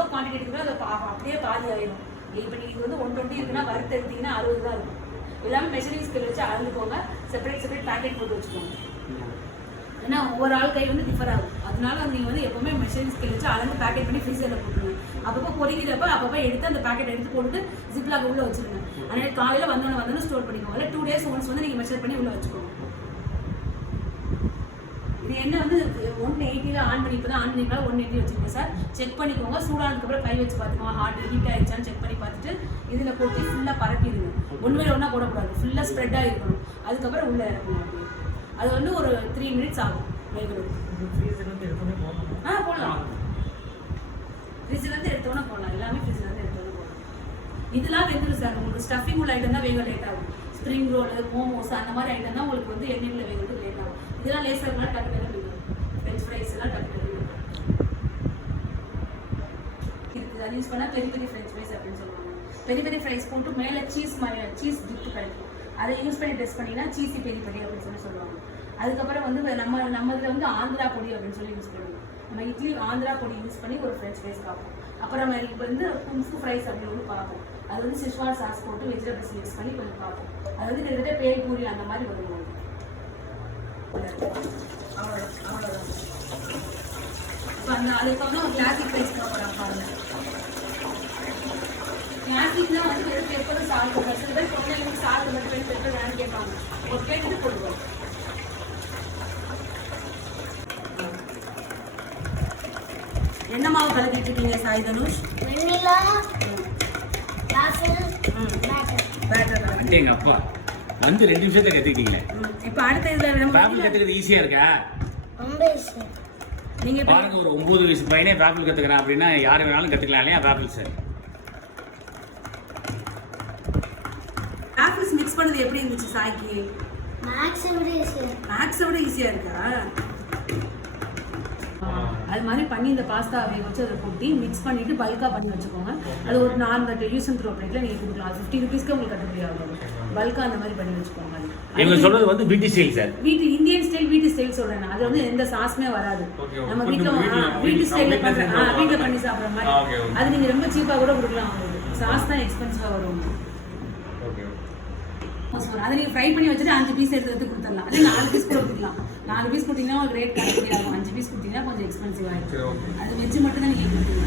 எவ்வளோ குவான்டிட்டி இருக்குதோ அதை அப்படியே பாதி ஆயிடும். இப்போ நீங்கள் வந்து 120 இருக்குன்னா வறுத்து எடுத்தீங்கன்னா 60 தான் இருக்கும். எல்லாமே மெஷரிங் ஸ்கேல் வச்சு அளந்துக்கோங்க. செப்பரேட் பேக்கெட் போட்டு வச்சுக்கோங்க. ஏன்னா ஒவ்வொரு ஆள் கை வந்து டிஃபர் ஆகும். அதனால நீங்கள் வந்து எப்போவுமே மெஷரிங் ஸ்கேல் வச்சு அளந்து பேக்கெட் பண்ணி ஃப்ரீசரில் போட்டுருங்க. அப்பப்போ பொறிக்கிறப்ப அப்பப்போ எடுத்து அந்த பேக்கெட் எடுத்து போட்டு ஜிப்லாக் உள்ளே வச்சுருங்க. அதனால் காலையில் வந்தோன்னு ஸ்டோர் பண்ணிக்கோங்க. இல்லை 2 days ஒன்ஸ் வந்து நீங்கள் மெஷர் பண்ணி உள்ளே வச்சுக்கோங்க. இது என்ன வந்து 180 ஆன் பண்ணி இப்போ தான் ஆன் பண்ணிக்கலாம். 180 வச்சுருக்கோம் சார். செக் பண்ணிக்கோங்க. சூடானதுக்கப்புறம் கை வச்சு பார்த்துக்கோங்க. ஹீட் ஆகிடுச்சான்னு செக் பண்ணி பார்த்துட்டு இதில் போட்டு ஃபுல்லாக பரப்பிடுங்க. ஒன்று ஒன்றா போடக்கூடாது. ஃபுல்லாக ஸ்ப்ரெட்டாக இருக்கணும். அதுக்கப்புறம் உள்ளே இறக்கணும். அது வந்து ஒரு 3 minutes ஆகும் வேகணும். போடலாம். ஃப்ரிட்ஜிலேருந்து எடுத்தோன்னே போடலாம். எல்லாமே ஃப்ரிட்ஜிலேருந்து எடுத்தோன்னே போடலாம். இதெல்லாம் வெந்துடும் சார். உங்களுக்கு ஸ்டஃபிங் உள்ள ஐட்டம் தான் வேக லேட் ஆகும். ஸ்ப்ரிங் ரோலு, மோமோஸ் அந்த மாதிரி ஐட்டம் தான் உங்களுக்கு வந்து எண்ணெயில் வேகிறது லேட் ஆகும். இதெல்லாம் லேசர்லாம் டக்கு டக்கு வேகும். ஃப்ரெஞ்ச் ஃப்ரைஸ் எல்லாம் டக்கு டக்கு வேகும். இருக்குது. அது யூஸ் பண்ணால் பெரிய ஃப்ரெஞ்ச் ஃப்ரைஸ் அப்படின்னு சொல்லுவாங்க. பெரிய ஃப்ரைஸ் போட்டு மேலே சீஸ் டிப்பு கிடைக்கும். அதை யூஸ் பண்ணி டெஸ்ட் பண்ணிங்கன்னா சீஸி பெரிய அப்படின்னு சொல்லுவாங்க. அதுக்கப்புறம் வந்து நம்ம இதில் வந்து ஆந்திரா பொடி அப்படின்னு சொல்லி யூஸ் பண்ணுவோம். நம்ம இட்லி ஆந்திரா பொடி யூஸ் பண்ணி ஒரு ஃப்ரெஞ்ச் ஃப்ரைஸ் பார்ப்போம். அப்புறம் இப்போ வந்து கும்ஃபு ஃப்ரைஸ் அப்படின்னு ஒன்று பார்ப்போம். அது வந்து சிஷ்வான் சாஸ் போட்டு வெஜிடபிள்ஸ் யூஸ் பண்ணி கொஞ்சம் பார்ப்போம். அது வந்து கிட்டத்தட்ட பேல் பூரி அந்த மாதிரி வருவாங்க. அவ்வளோதான். இப்போ அதுக்கப்புறம் கிளாசிக் ரைஸ் போகிறாங்க பாருங்க. கிளாசிக்னா வந்து எப்போதும் சால்ட் சில பேர் குழந்தைங்களுக்கு சால்ட் மட்டும் பெப்பர் வேணும்னு கேட்பாங்க. ஒரு கேட்டுட்டு போடுவோம். என்ன மாவு கலக்கிட்டு இருக்கீங்க சாய் தனுஷ்? வெண்ணிலா பேட்டர். எங்க அப்பா வந்து 2 நிமிஷத்தை கத்துக்கிட்டீங்களே. இப்போ அடுத்த இதுல நம்ம பேப்பிள் கத்துக்கிறது ஈஸியா இருக்கா? ரொம்ப ஈஸி. நீங்க பாருங்க, ஒரு 9 வயசு பையனே பேப்பிள் கத்துக்கிறான் அப்படின்னா யார் வேணாலும் கத்துக்கலாம் இல்லையா? பேப்பிள் சார் ஆப்பிள்ஸ் மிக்ஸ் பண்ணது எப்படி இருந்துச்சு சாய்க்கு? மேக்ஸை விட ஈஸியா இருக்கா? அது மாதிரி பண்ணி இந்த பாஸ்தா வேக வச்சு அதை கொட்டி மிக்ஸ் பண்ணிட்டு பல்காக பண்ணி வச்சுக்கோங்க. அது ஒரு நார்மல் யூஸ் அண்ட் த்ரோ பிளேட்டில் நீங்கள் கொடுக்கலாம். அது 50 rupeesக்கு உங்களுக்கு கட்டுப்படி ஆகும். பல்காக அந்த மாதிரி பண்ணி வச்சுக்கோங்க. நீங்க சொல்றது வந்து வீட்டு ஸ்டைல் சார். இந்தியன் ஸ்டைல் வீட்டு ஸ்டைல் சொல்றேன். அது வந்து எந்த சாஸ்மே வராது. நம்ம வீட்டு ஸ்டைல்ல பண்றோம். வீட்டில் பண்ணி சாப்பிட்ற மாதிரி. அது நீங்க ரொம்ப சீப்பா கூட கொடுக்கலாம். உங்களுக்கு சாஸ் தான் எக்ஸ்பென்சிவா வரும். அதை நீங்கள் ஃப்ரை பண்ணி வச்சுட்டு 5 பீஸ் எடுத்து கொடுத்துடலாம். அதே 4 பீஸ் கூட கொடுக்கலாம். 4 பீஸ் கொடுத்தீங்கன்னா உங்களுக்கு ரேட் கம்மியாக இருக்கும். 5 பீஸ் கொடுத்தீங்கன்னா கொஞ்சம் எக்ஸ்பென்சிவ் ஆகிடும். அது வெஜ்ஜு மட்டும் தான் நீங்கள் கொடுத்தீங்க.